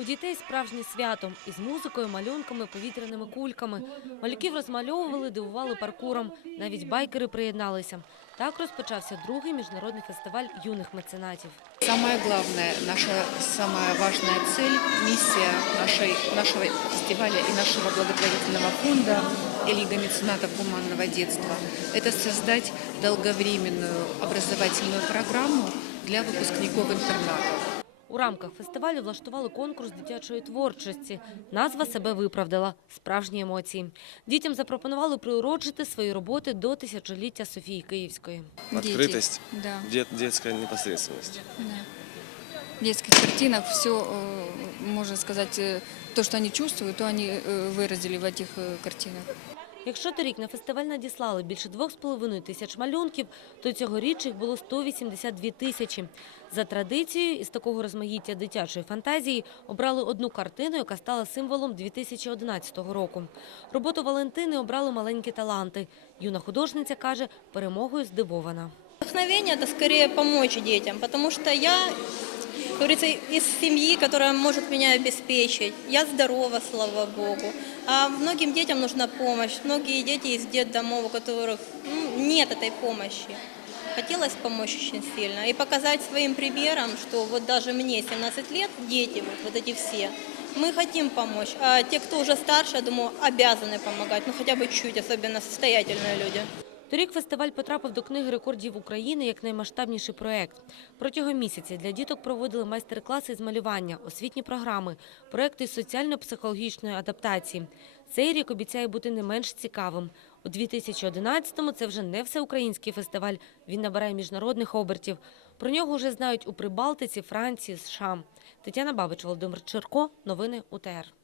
У дітей справжнє свято із музикою, малюнками, повітряними кульками. Малюків розмальовували, дивували паркуром. Навіть байкери приєдналися. Так розпочався другий міжнародний фестиваль юних меценатів. Самое главное, наша самая важная цель, миссия нашей, нашего фестиваля и нашего благотворительного фонда и Лига меценатов гуманного детства – это создать долговременную образовательную программу для выпускников интернатов. У рамках фестивалю влаштували конкурс дитячої творчості. Назва себе виправдала – справжні емоції. Дітям запропонували приурочити свої роботи до тисячоліття Софії Київської. Открытость, Да, дет- детская непосредственность. да. В детских картинах все, можно сказать, э, то, что они чувствуют, то они э, выразили в этих э, картинах. Якщо торік на фестиваль надіслали більше 2,5 тисяч малюнків, то цьогоріч їх було 182 тисячі. За традицією, із такого розмаїття дитячої фантазії обрали одну картину, яка стала символом 2011 року. Роботу Валентини обрали маленькі таланти. Юна художниця каже, перемогою здивована. Вдохновение – это скорее помочь детям, потому что я, как говорится, из семьи, которая может меня обеспечить. Я здорова, слава Богу. А многим детям нужна помощь. Многие дети из детдомов, у которых ну, нет этой помощи. Хотелось помочь очень сильно и показать своим примером, что вот даже мне 17 лет, дети, вот, вот эти все, мы хотим помочь. А те, кто уже старше, я думаю, обязаны помогать, ну хотя бы чуть, особенно состоятельные люди. Торік фестиваль потрапив до книги рекордів України як наймасштабніший проект. Протягом місяця для діток проводили майстер-класи з малювання, освітні програми, проекти з соціально-психологічної адаптації. Цей рік обіцяє бути не менш цікавим. У 2011-му це вже не всеукраїнський фестиваль, він набирає міжнародних обертів. Про нього вже знають у Прибалтиці, Франції, США. Тетяна Бабич, Володимир Черко. Новини УТР.